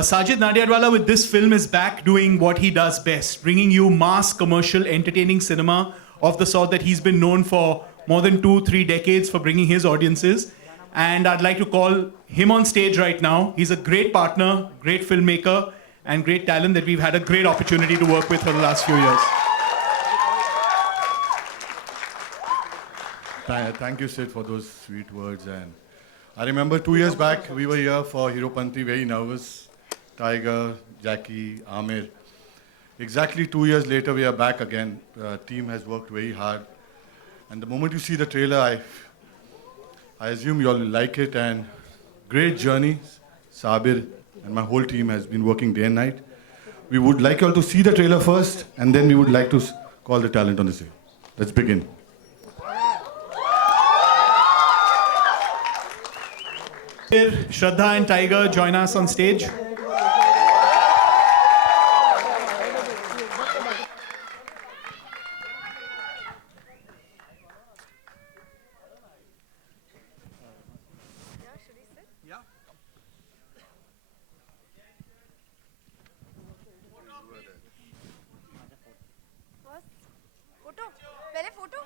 Sajid Nadiadwala with this film is back doing what he does best, bringing you mass, commercial, entertaining cinema of the sort that he's been known for more than 2-3 decades for bringing his audiences. And I'd like to call him on stage right now. He's a great partner, great filmmaker, and great talent that we've had a great opportunity to work with for the last few years. Thank you, Sid, for those sweet words. And I remember 2 years back, we were here for Heropanti, very nervous. Tiger, Jackie, Amir. Exactly 2 years later, we are back again. Team has worked very hard. And the moment you see the trailer, I assume you all will like it. And great journey. Sabir and my whole team has been working day and night. We would like you all to see the trailer first, and then we would like to call the talent on the stage. Let's begin. Shraddha and Tiger join us on stage. Photo पहले photo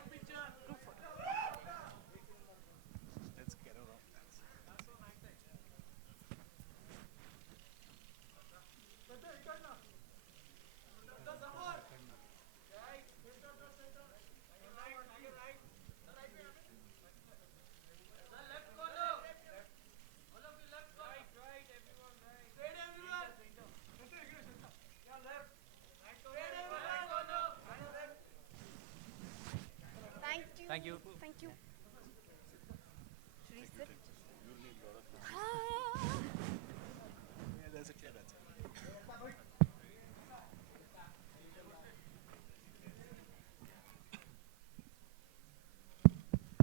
Thank you. Thank you.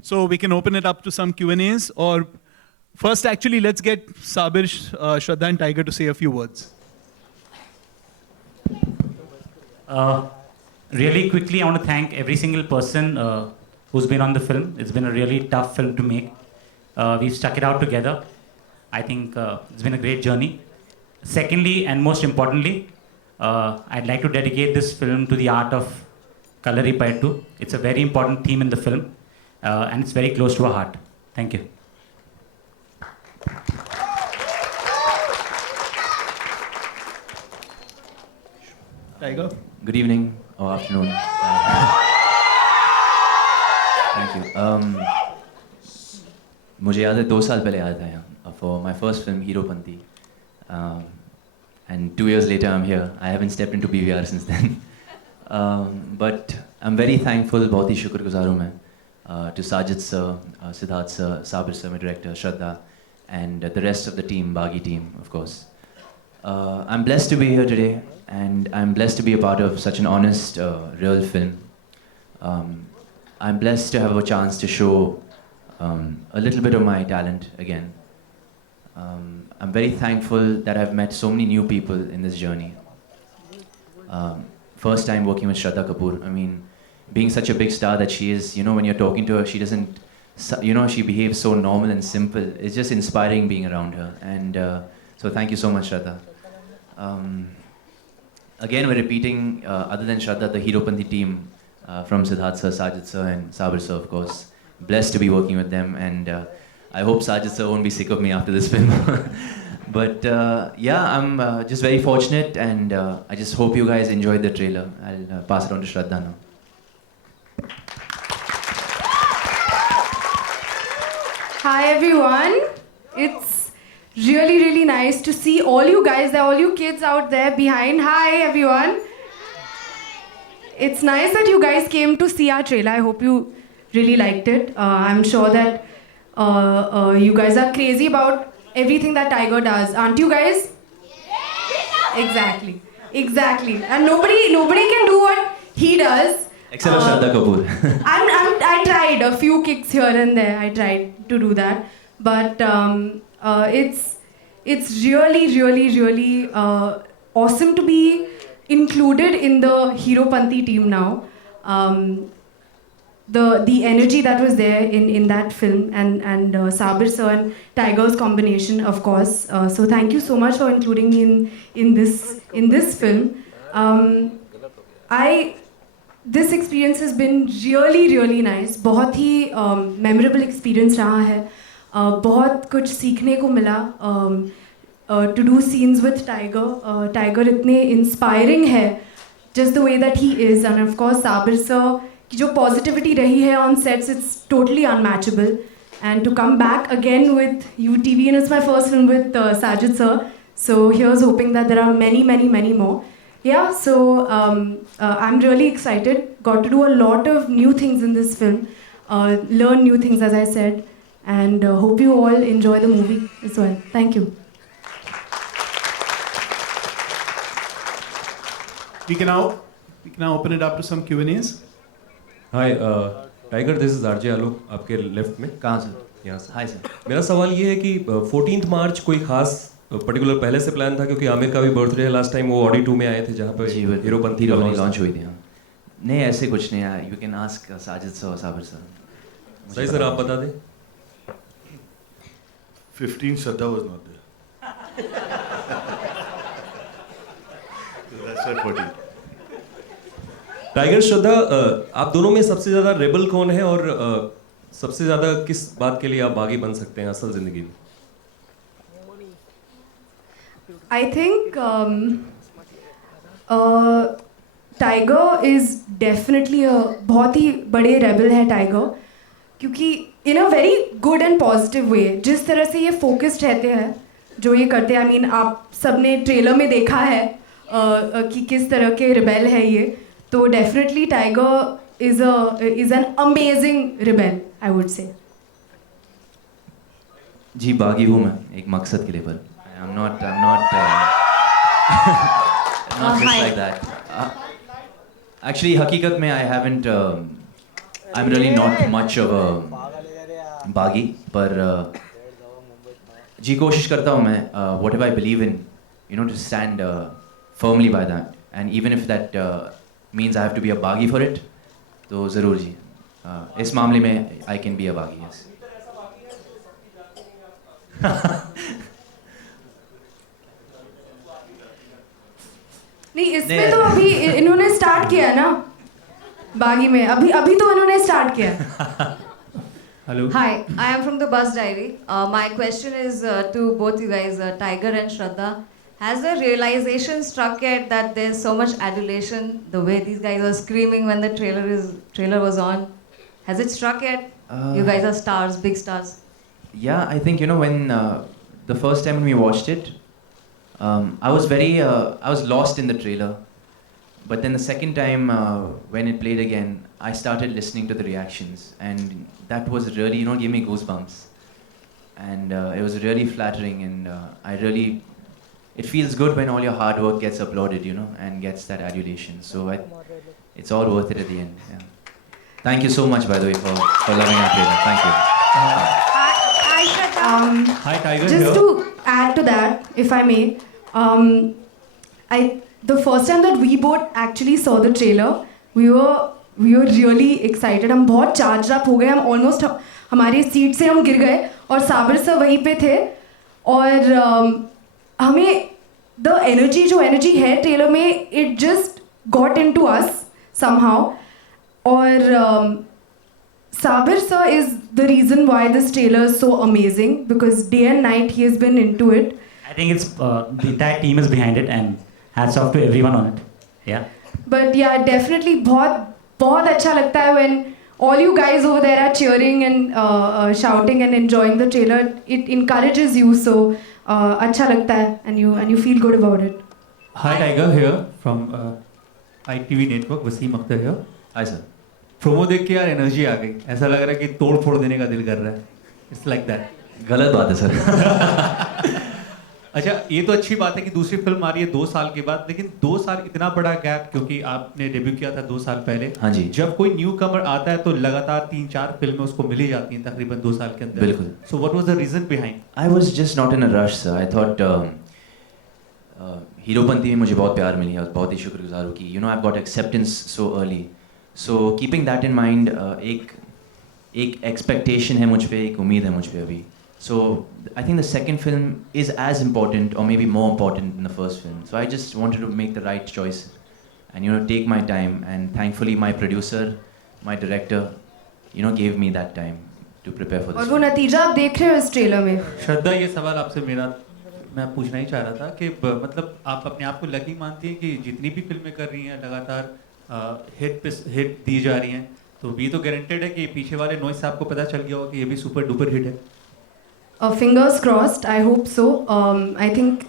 So we can open it up to some Q&As, or first actually let's get Sabir, Shraddha and Tiger to say a few words. Really quickly, I want to thank every single person who's been on the film. It's been a really tough film to make. We've stuck it out together. I think it's been a great journey. Secondly, and most importantly, I'd like to dedicate this film to the art of Kalaripayattu. It's a very important theme in the film, and it's very close to our heart. Thank you. Tiger? Good evening or afternoon. Thank you. मुझे याद है 2 साल पहले आया था यहाँ for my first film Heropanti, and 2 years later I'm here. I haven't stepped into PVR since then, but I'm very thankful. बहुत ही शुक्रगुजार हूँ मैं to Sajid sir, Siddharth sir, Sabir sir, my director, Shraddha, and the rest of the team, Baghi team, of course. I'm blessed to be here today, and I'm blessed to be a part of such an honest, real film. I'm blessed to have a chance to show a little bit of my talent again. I'm very thankful that I've met so many new people in this journey. First time working with Shraddha Kapoor. I mean, being such a big star that she is, you know, when you're talking to her, she doesn't, you know, she behaves so normal and simple. It's just inspiring being around her. And so thank you so much, Shraddha. Again, we're repeating, other than Shraddha, the Heropanti team from Siddharth sir, Sajid sir, and Sabir sir, of course. Blessed to be working with them, and I hope Sajid sir won't be sick of me after this film. But yeah, I'm just very fortunate, and I just hope you guys enjoyed the trailer. I'll pass it on to Shraddha now. Hi everyone. It's really nice to see all you guys there, all you kids out there behind. Hi everyone. It's nice that you guys came to see our trailer. I hope you really liked it. I'm sure that you guys are crazy about everything that Tiger does, aren't you guys? Exactly. And nobody can do what he does. Except for Shraddha Kapoor. I tried a few kicks here and there. I tried to do that, but it's really awesome to be included in the Heropanti team now. the energy that was there in that film, and Sabir sir and Tiger's combination, of course. So thank you so much for including me in this film. This experience has been really nice. बहुत ही memorable experience रहा है. बहुत कुछ सीखने को मिला. To do scenes with Tiger. Tiger इतने inspiring है, just the way that he is, and of course Sabir sir की जो positivity रही है on sets, it's totally unmatchable. And to come back again with UTV, and it's my first film with Sajid sir. So here's hoping that there are many more. Yeah, so I'm really excited. Got to do a lot of new things in this film. Learn new things, as I said. And hope you all enjoy the movie as well. Thank you. We can now open it up to some Q&As. Hi Tiger, this is RJ Alok, आपके left में। कहाँ sir? यहाँ से। Hi sir. मेरा सवाल ये है कि 14 मार्च कोई खास पर्टिकुलर पहले से प्लान था, क्योंकि आमिर का भी बर्थडे है, लास्ट टाइम वो ऑडी 2 में आए थे जहाँ पे हीरोपंती लॉन्च हुई थी। हाँ, नहीं ऐसे कुछ नहीं है, you can ask Sajid sir और साबिर सर। सही सर, आप बता दें। 15 Shraddha was not there. So that's why 14. Tiger, श्रद्धा, आप दोनों में सबसे ज्यादा रेबल कौन है, और सबसे ज्यादा किस बात के लिए आप बागी बन सकते हैं असल जिंदगी में? I think Tiger is definitely a बहुत ही बड़े rebel है Tiger, क्योंकि in a very good and positive way, जिस तरह से ये focused रहते हैं जो ये करते हैं, I mean आप सबने ट्रेलर में देखा है कि किस तरह के rebel है ये, तो definitely Tiger is an amazing rebel, I would say. जी बागी हूँ मैं एक मकसद के लिए, पर I'm not just like that. Actually हकीकत में I haven't I'm really not much of a बागी, पर जी कोशिश करता हूँ मैं whatever I believe in, you know, to stand firmly by that, and even if that means I have to be a बागी for it, तो ज़रूर जी इस मामले में I can be a बागी, yes. नहीं, इसमें तो अभी इन्होंने स्टार्ट किया है ना बागी में, अभी तो इन्होंने स्टार्ट किया है. Hello. Hi, I am from the Bus Diary. My question is to both you guys, Tiger and Shraddha. Has the realization struck yet that there's so much adulation, the way these guys are screaming when the trailer was on? Has it struck yet? You guys are stars, big stars. Yeah, I think, you know, when the first time when we watched it, I was lost in the trailer. But then the second time when it played again, I started listening to the reactions, and that was really, you know, gave me goosebumps. And it was really flattering, and it feels good when all your hard work gets applauded, you know, and gets that adulation. So it's all worth it at the end. Yeah. Thank you so much, by the way, for loving our trailer. Thank you. Hi, Tiger. Just here. to add to that, if I may, the first time that we both actually saw the trailer, we were really excited. हम बहुत charged up हो गए, हम almost हमारी seat से हम गिर गए, और साबिर सर वहीं पे थे, और हमें the energy है ट्रेलर में, it just got into us somehow, और Sabir sir is the reason why this trailer is so amazing, because day and night he has been into it. I think it's the entire team is behind it, and hats off to everyone on it. Yeah. But yeah, definitely बहुत अच्छा लगता है when all you guys over there are cheering and shouting and enjoying the trailer. It encourages you, so अच्छा लगता है, and you feel good about it. Hi Tiger, here from ITV Network, Wasim Akhtar here. Hi sir. Promo देख के यार energy आ गई, ऐसा लग रहा है कि तोड़ फोड़ देने का दिल कर रहा है. It's like that. गलत बात है सर. अच्छा, ये तो अच्छी बात है कि दूसरी फिल्म आ रही है 2 साल के बाद, लेकिन 2 साल इतना बड़ा गैप, क्योंकि आपने डेब्यू किया था 2 साल पहले. हाँ जी. जब कोई न्यू कमर आता है तो लगातार 3-4 फिल्में उसको मिल ही जाती हैं तकरीबन 2 साल के अंदर. बिल्कुल. So what was the reason behind? I was just not in a rush, sir. I thought Heropanti में मुझे बहुत प्यार मिली है, और बहुत ही शुक्रगुजार हूँ कि, you know, I've got acceptance so early. So keeping that in mind, एक expectation है मुझ पे, एक उम्मीद है मुझ पे अभी. So I think the second film is as important or maybe more important than the first film. So I just wanted to make the right choice and take my time, and thankfully my producer, my director, gave me that time to prepare for this. और वो नतीजा आप देख रहे हो इस trailer में. श्रद्धा, ये सवाल आपसे मैं पूछना ही चाह रहा था कि मतलब आप अपने आप को लकी मानती हैं कि जितनी भी फिल्में कर रही हैं लगातार हिट पे हिट दी जा रही हैं, तो भी तो गारंटेड है कि पीछे वाले नॉइस साहब को पता चल गया होगा कि ये भी सुपर डुपर हिट है. Fingers crossed, I hope so. I think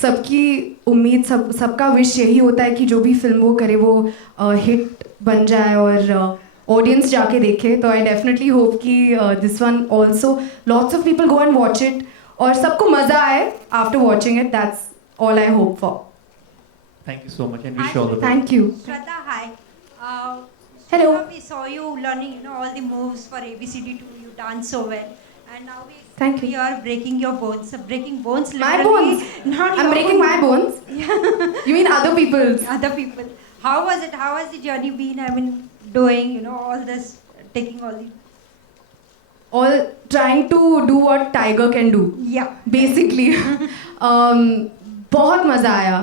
सबकी उम्मीद, सबका विश यही होता है कि जो भी फिल्म वो करे वो हिट बन जाए और ऑडियंस जाके देखे. तो आई डेफिनेटली होप कि this one also lots of people go and watch it और सबको मज़ा आए after watching it. That's all I hope for. Thank you so much and wish you all the best. Thank you. Shraddha, hi. Hello. We saw you learning, all the moves for ABCD2. You dance so well, and now Thank you. we are breaking your bones. Breaking bones. My literally, bones? Not I'm your breaking my bones? You mean other people's? Other people. How was it? How has the journey been? I mean, doing, all this, taking all the. All trying to do what Tiger can do. Yeah. Basically. बहुत मज़ा आया.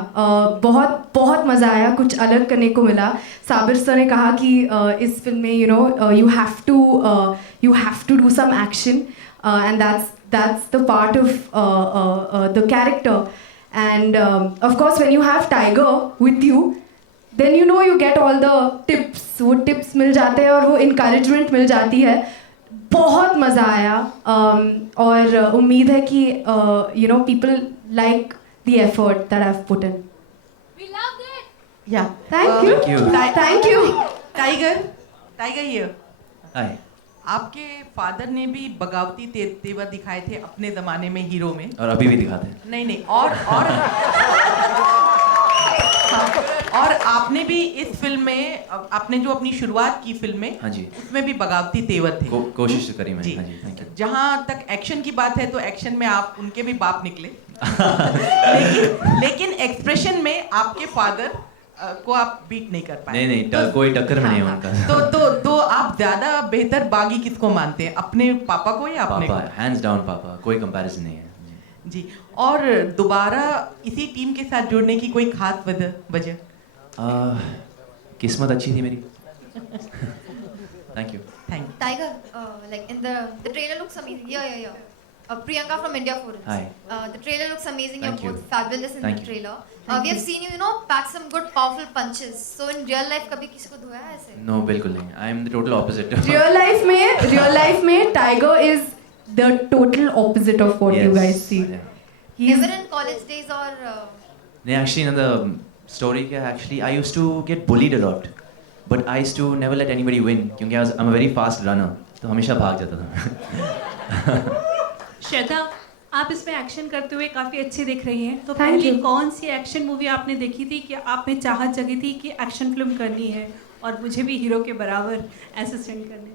बहुत मज़ा आया. कुछ अलग करने को मिला. साबिर सर ने कहा कि इस फिल्म में you have to do some action, and that's the part of the character. And of course when you have Tiger with you, then you get all the tips. वो tips मिल जाते हैं और वो encouragement मिल जाती है. बहुत मज़ा आया. और उम्मीद है कि people like the effort that I've put in. We loved it. Yeah. Thank you. Thank you. Tiger here. Hi. आपके फादर ने भी बगावती तेवर दिखाए थे अपने जमाने में हीरो में, और अभी भी दिखाते हैं. नहीं और आपने भी इस फिल्म में, आपने जो अपनी शुरुआत की फिल्म में, हाँ जी, उसमें भी बगावती तेवर थे. कोशिश करी मैंने. जी. हाँ जी, थैंक यू. जहाँ तक एक्शन की बात है तो एक्शन में आप उनके भी बाप निकले. लेकिन एक्सप्रेशन में आपके फादर को आप बीट नहीं कर पाए. नहीं, कोई टक्कर में नहीं है उनका. तो आप ज्यादा बेहतर बागी किसको मानते हैं, अपने पापा को या अपने पापा, हैंड्स डाउन पापा, कोई कंपैरिजन नहीं है. जी. और दोबारा इसी टीम के साथ जुड़ने की कोई खास वजह? किस्मत अच्छी थी मेरी. Thank you. Tiger, like in the trailer looks amazing. Yeah. Priyanka from India Forums. Hi. The trailer looks amazing. Thank You're you. both fabulous in Thank the you. trailer. We have seen you, pack some good powerful punches. So in real life, कभी किसी को धोया है ऐसे? No, बिल्कुल नहीं. I am the total opposite. real life में Tiger is the total opposite of what you guys see. Yeah. Never in college days or. नहीं, actually in the story actually I used to get bullied a lot, but I used to never let anybody win क्योंकि I'm a very fast runner, तो हमेशा भाग जाता था. श्रद्धा, आप इसमें action करते हुए काफ़ी अच्छी दिख रही हैं. तो Thank पहले you. कौन सी एक्शन मूवी आपने देखी थी कि आप में चाहत जगी थी कि एक्शन फिल्म करनी है और मुझे भी हीरो के बराबर असिस्टेंट करने?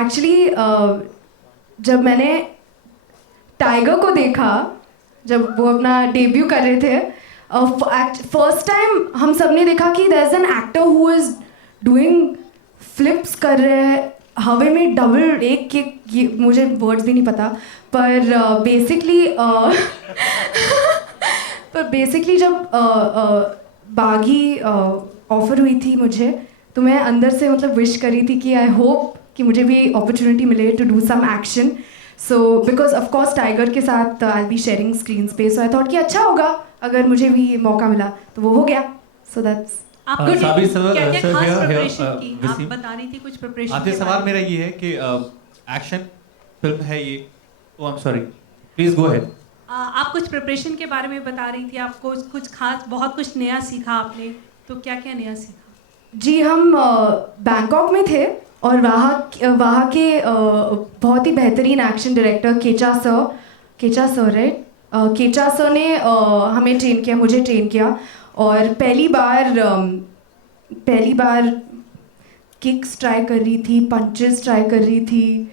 एक्चुअली जब मैंने टाइगर को देखा, जब वो अपना डेब्यू कर रहे थे, फर्स्ट टाइम हम सब ने देखा कि there is an actor who is doing flips कर रहे हैं हवे में, डबल एक किक, ये मुझे वर्ड्स भी नहीं पता, पर बेसिकली जब बागी ऑफर हुई थी मुझे, तो मैं अंदर से मतलब विश करी थी कि आई होप कि मुझे भी अपॉर्चुनिटी मिले to do some action. So because of course Tiger के साथ I be sharing screen space, so I thought कि अच्छा होगा अगर मुझे भी मौका मिला, तो वो हो गया. So that's. साबिर सर, क्या सर खास here, प्रिपरेशन की? आप वसीम, बता रही थी कुछ प्रिपरेशन. आपसे सवाल मेरा ये है कि एक्शन फिल्म है ये. I am sorry, please go ahead. आप कुछ प्रिपरेशन के बारे में बता रही थी. आपको कुछ खास, बहुत कुछ नया सीखा आपने, तो क्या क्या नया सीखा? जी, हम बैंकॉक में थे और वहाँ के बहुत ही बेहतरीन action director Kecha sir right, Kecha sir ने हमें ट्रेन किया, मुझे ट्रेन किया. और पहली बार किक्स ट्राई कर रही थी, पंचेस ट्राई कर रही थी.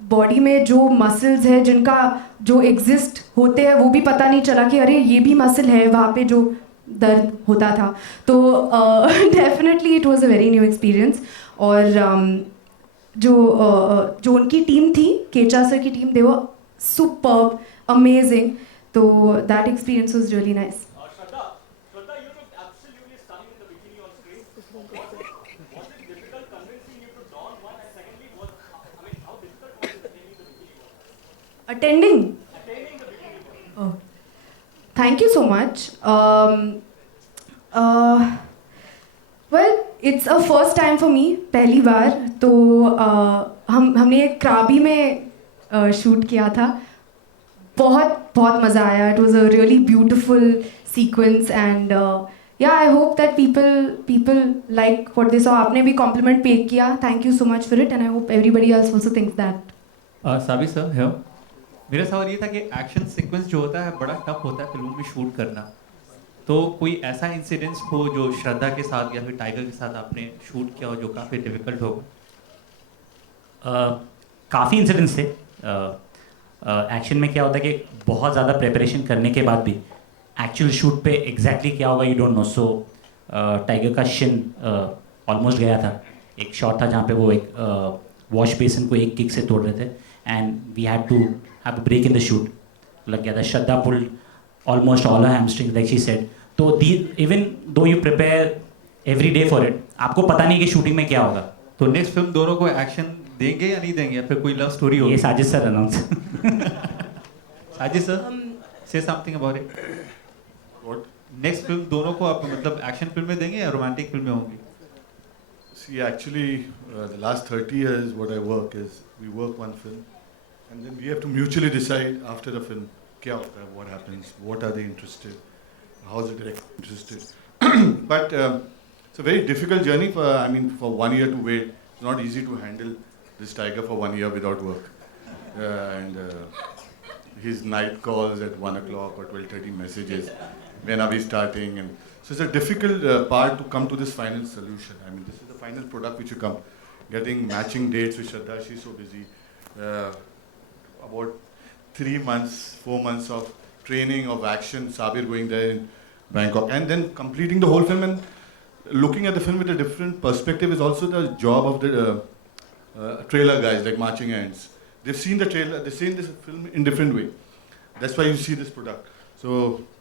बॉडी में जो मसल्स है जो एग्जिस्ट होते हैं वो भी पता नहीं चला कि अरे ये भी मसल है वहाँ पे जो दर्द होता था. तो definitely it was a very new experience. और जो उनकी टीम थी, केचा सर की टीम, दे वर सुपर्ब, अमेजिंग. तो that experience was really nice. Attending? Oh, thank you so much. Well, it's a first time for me, पहली बार. तो हमने एक क्राबी में शूट किया था. बहुत मज़ा आया. It was a really beautiful sequence and yeah, I hope that people like what they saw. आपने भी compliment pay किया. Thank you so much for it and I hope everybody else also thinks that. Sabir sir है. मेरा सवाल ये था कि action sequence जो होता है बड़ा टफ होता है फिल्मों में शूट करना. तो कोई ऐसा इंसिडेंस हो जो श्रद्धा के साथ या फिर टाइगर के साथ आपने शूट किया हो जो काफ़ी डिफिकल्ट हो? काफ़ी इंसिडेंट्स थे. एक्शन में क्या होता है कि बहुत ज़्यादा प्रिपरेशन करने के बाद भी एक्चुअल शूट पे एग्जैक्टली क्या होगा you don't know. So tiger का शिन ऑलमोस्ट गया था. एक शॉट था जहाँ पे वो एक वॉश बेसिन को एक किक से तोड़ रहे थे and we had to have a break in the shoot. लग गया था. Shraddha pulled almost all her hamstrings like she said. तो even though you prepare every day for it, आपको पता नहीं कि शूटिंग में क्या होगा. तो नेक्स्ट फिल्म दोनों को एक्शन देंगे या नहीं देंगे, या फिर कोई लव स्टोरी होगी? ये Sajid sir announce. Sajid sir से something about it. What? Next film दोनों को आप मतलब एक्शन फिल्म में देंगे या रोमांटिक फिल्म में होंगी? See, actually, the last 30 years, what I work is we work one film, and then we have to mutually decide after the film, kya hota hai, what happens, what are they interested, how is the director interested. But it's a very difficult journey for 1 year to wait. It's not easy to handle this tiger for 1 year without work, and his night calls at 1 o'clock or 12:30 messages, when are we starting, and so it's a difficult part to come to this final solution. I mean, this is the final product which you come, getting matching dates with Shraddha. She's so busy. About 3 months, 4 months of training, of action, Sabir going there in Bangkok, and then completing the whole film and looking at the film with a different perspective is also the job of the trailer guys like Marching Ants. They've seen the trailer, they've seen this film in different way. That's why you see this product. So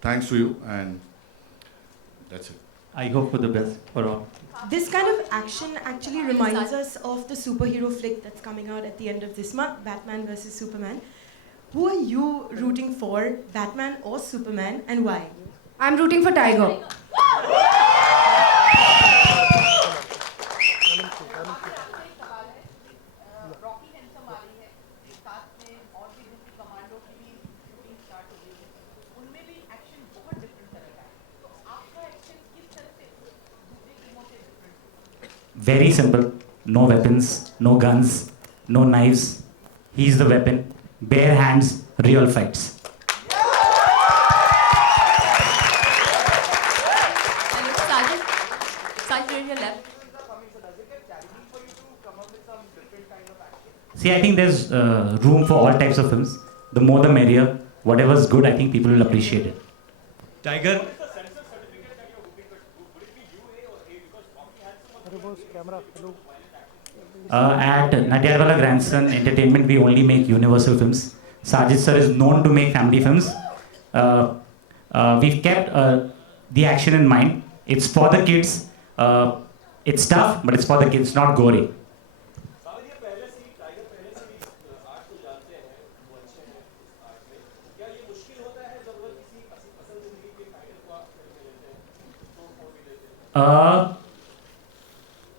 thanks to you, and that's it. I hope for the best for all. This kind of action actually reminds us of the superhero flick that's coming out at the end of this month, Batman vs Superman. Who are you rooting for, Batman or Superman, and why? I'm rooting for Tiger. Very simple. No weapons, no guns, no knives. He's the weapon. Bare hands, real fights. Sajid, your left. See, I think there's room for all types of films. The more the merrier. Whatever's good, I think people will appreciate it. Tiger. At Natyarwala Grandson Entertainment, we only make universal films. Sajid sir is known to make family films. We've kept the action in mind. It's for the kids. It's tough, but it's for the kids, not gory.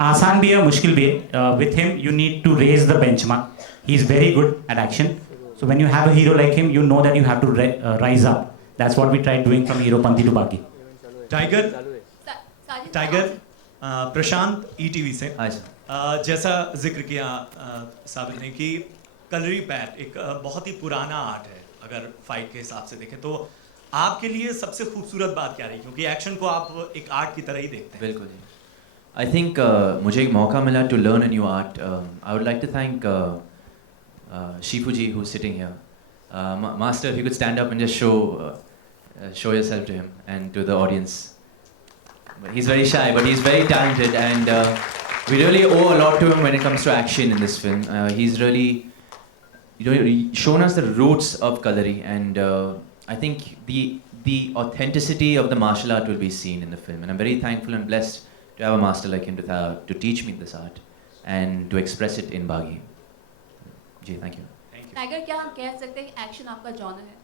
आसान भी है, मुश्किल भी है. With him, you need to raise the benchmark. He's very good at action. So when you have a hero like him, you know that you have to rise up. That's what we tried doing from Hero Panthi to Baki. Tiger Prashant ETV से. जैसा जिक्र किया साबिर ने कि kalari PAT एक बहुत ही पुराना art है अगर फाइट के हिसाब से देखें, तो आपके लिए सबसे खूबसूरत बात क्या रही, क्योंकि एक्शन को आप एक आर्ट की तरह ही देखते हैं? बिल्कुल जी. I think मुझे एक मौका मिला to learn a new art. I would like to thank Shifuji who's sitting here. Master, if you could stand up and just show yourself to him and to the audience. He's very shy, but he's very talented, and we really owe a lot to him when it comes to action in this film. He's really, shown us the roots of Kalari, and I think the authenticity of the martial art will be seen in the film. And I'm very thankful and blessed to have a master like him to teach me this art and to express it in Baghi. Ji, thank you. Tiger, क्या हम कह सकते हैं कि action आपका genre है?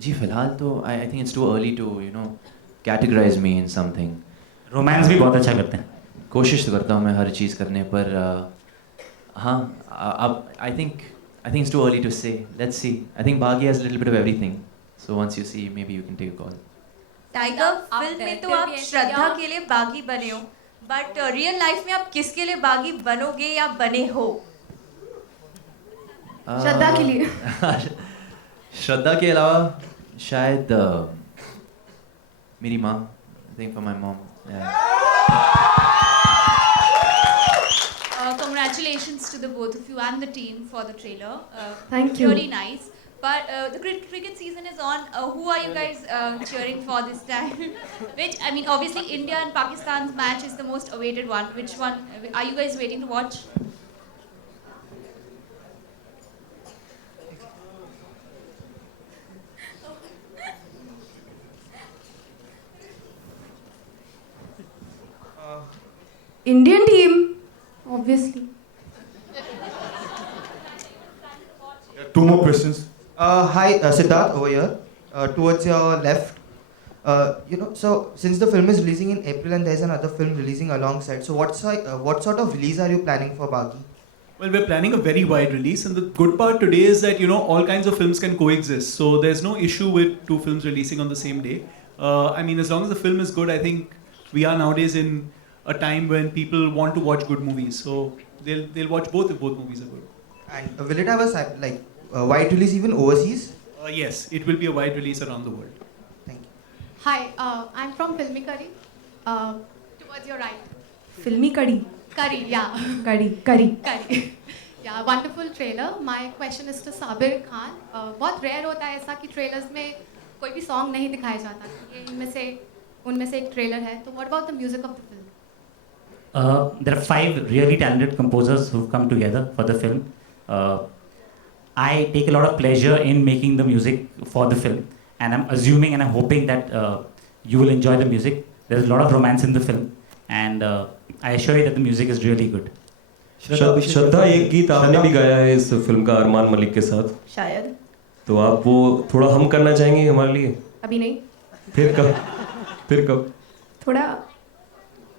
जी फिलहाल तो I think it's too early to categorize me in something. Romance भी बहुत अच्छा करते हैं. कोशिश तो करता हूँ मैं हर चीज़ करने पर हाँ अब I think it's too early to say. Let's see. I think Baghi has a little bit of everything. So once you see, maybe you can take a call. Tiger, film में तो आप श्रद्धा के लिए बागी बने हो, बट रियल लाइफ में आप किसके लिए बागी बनोगे या बने हो? श्रद्धा के लिए. श्रद्धा के अलावा शायद मेरी माँ. I think for my mom. Yeah. Congratulations to the both of you and the team for the trailer. Thank you. Really nice. But the cricket season is on. Who are you guys cheering for this time? Which, I mean, obviously India and Pakistan's match is the most awaited one. Which one are you guys waiting to watch? Indian team, obviously. Two more questions. Hi, Siddharth over here, towards your left. So since the film is releasing in April and there's another film releasing alongside, so what sort of release are you planning for Baghi? Well, we're planning a very wide release, and the good part today is that all kinds of films can coexist. So there's no issue with two films releasing on the same day. I mean, as long as the film is good, I think we are nowadays in a time when people want to watch good movies. So they'll watch both if both movies are good. And will it have a wide release even overseas? Yes, it will be a wide release around the world. Thank you. Hi, I'm from Filmi Curry. Towards your right. Filmi Curry. Curry, yeah. Curry. Yeah, wonderful trailer. My question is to Sabir Khan. बहुत rare होता है ऐसा कि trailers में कोई भी song नहीं दिखाया जाता. ये उनमें से एक trailer है. So what about the music of the film? There are 5 really talented composers who've come together for the film. I take a lot of pleasure in making the music for the film, and I'm assuming and I'm hoping that you will enjoy the music. There's a lot of romance in the film, and I assure you that the music is really good. श्रद्धा, एक गीत आपने भी गाया है इस film का अरमान मलिक के साथ. शायद. तो आप वो थोड़ा हम करना चाहेंगे हमारे लिए? अभी नहीं. फिर कब? थोड़ा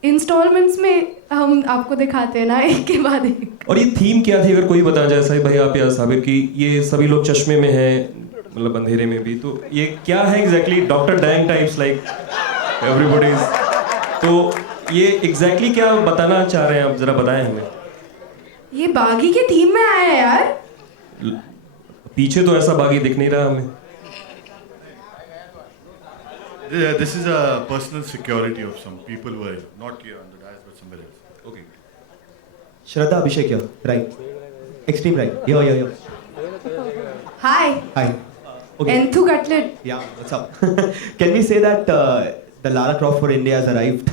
इंस्टॉलमेंट्स में हम आपको दिखाते हैं ना, एक के बाद एक. और ये थीम क्या थी, अगर कोई बताना चाहे साहिब भाई आप या साबिर की, ये सभी लोग चश्मे में हैं, मतलब अंधेरे में भी, तो ये क्या है exactly? Doctor dang types like everybody. तो ये एग्जैक्टली क्या बताना चाह रहे हैं आप, जरा बताएं हमें. ये बागी के थीम में आया है यार. पीछे तो ऐसा बागी दिख नहीं रहा हमें. This is a personal security of some people who are not here on the dais but somewhere else. Okay. Shraddha, Abhishek here, right. Extreme right. Here. Hi. Okay. Enthu Cutlet. Yeah, what's up? Can we say that the Lara Croft for India has arrived?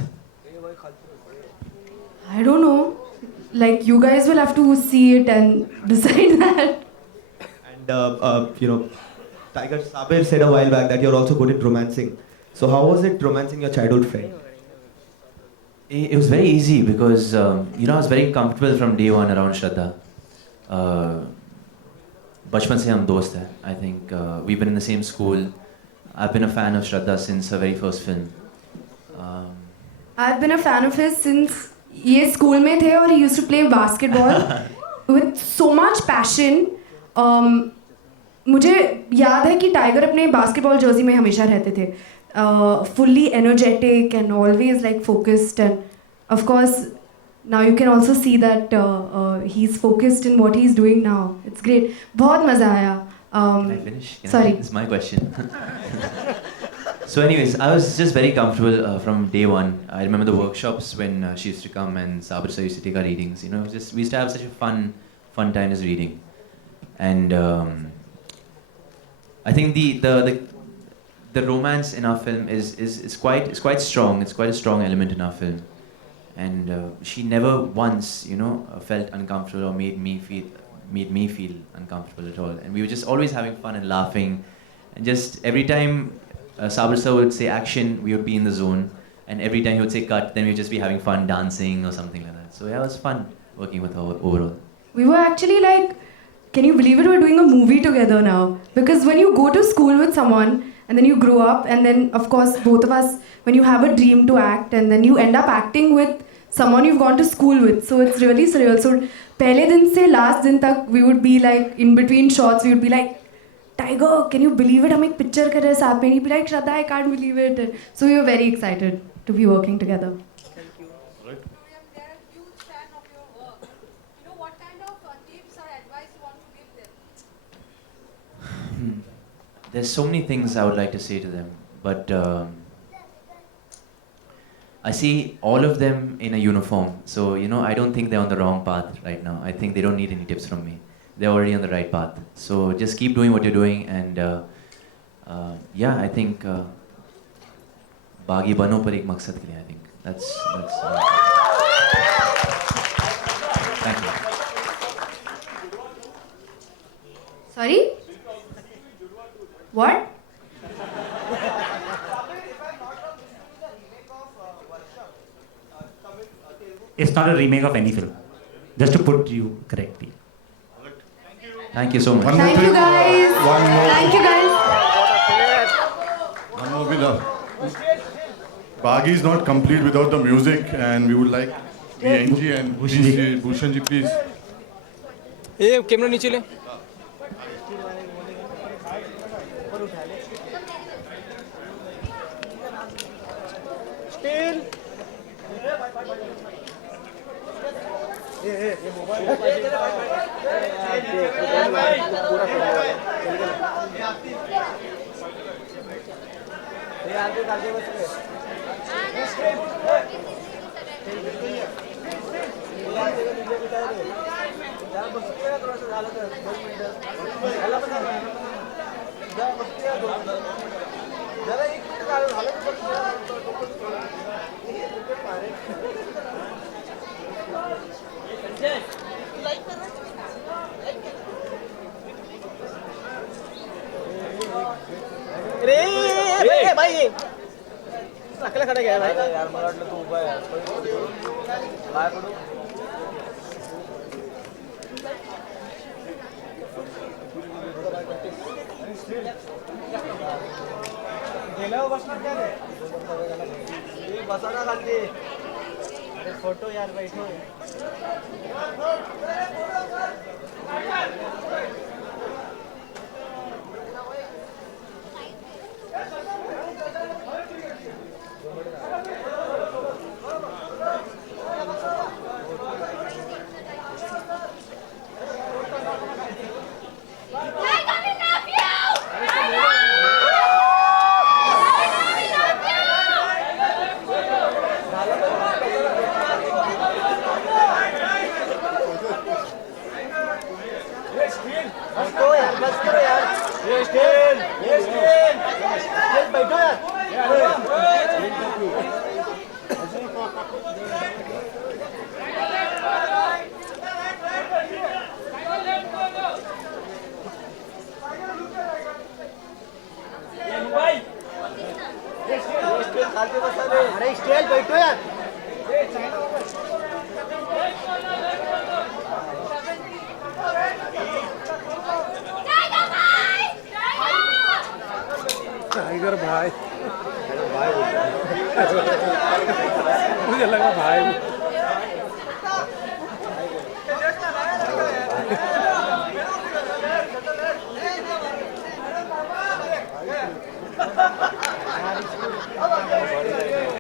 I don't know. Like, you guys will have to see it and decide that. And Tiger Sabir said a while back that you're also good at romancing. So how was it romancing your childhood friend? It was very easy because I was very comfortable from day one around Shraddha. बचपन से हम दोस्त हैं. I think we've been in the same school. I've been a fan of Shraddha since her very first film. I've been a fan of his since ये school में थे और he used to play basketball with so much passion. मुझे याद है कि tiger अपने basketball Jersey में हमेशा रहते थे. Fully energetic and always like focused, and of course now you can also see that he's focused in what he's doing now. It's great. बहुत मजा आया. Can I finish? Sorry. It's my question. So anyways, I was just very comfortable from day one. I remember the workshops when she used to come and Sabir sir used to take our readings. We used to have such a fun time just reading. And I think the romance in our film is quite strong. It's quite a strong element in our film, and she never once, felt uncomfortable or made me feel uncomfortable at all. And we were just always having fun and laughing, and just every time Sabir sir would say action, we would be in the zone, and every time he would say cut, then we'd just be having fun dancing or something like that. So yeah, it was fun working with her overall. We were actually like, can you believe it? We're doing a movie together now. Because when you go to school with someone and then you grow up, and then of course both of us, when you have a dream to act and then you end up acting with someone you've gone to school with, so it's really surreal. So pehle din se last din tak, we would be like, in between shots, we would be like, Tiger, can you believe it? हम एक picture कर रहे हैं साथ में. He'd be like, Shraddha, I can't believe it. So we were very excited to be working together. There's so many things I would like to say to them, but I see all of them in a uniform. So, I don't think they're on the wrong path right now. I think they don't need any tips from me. They're already on the right path. So just keep doing what you're doing, and yeah, I think Baagi bano par ek maqsad ke liye, I think. That's thank you. Sorry? What? It's not a remake of any film. Just to put you correctly. Thank you so much. Thank you guys. One more. Thank you guys. One more with Baagi is not complete without the music, and we would like BNG and Bhushan ji, please. ये camera नीचे ले. Still. ये mobile अरे भाई अकेला खड़ा गया भाई यार मला वाटलं तू उभा आहे बाय पडू गेल्यावर बसणार काय रे बसा ना खाली अरे फोटो यार बैठो अरे स्टेज बैठो यार टाइगर भाई मुझे लगा भाई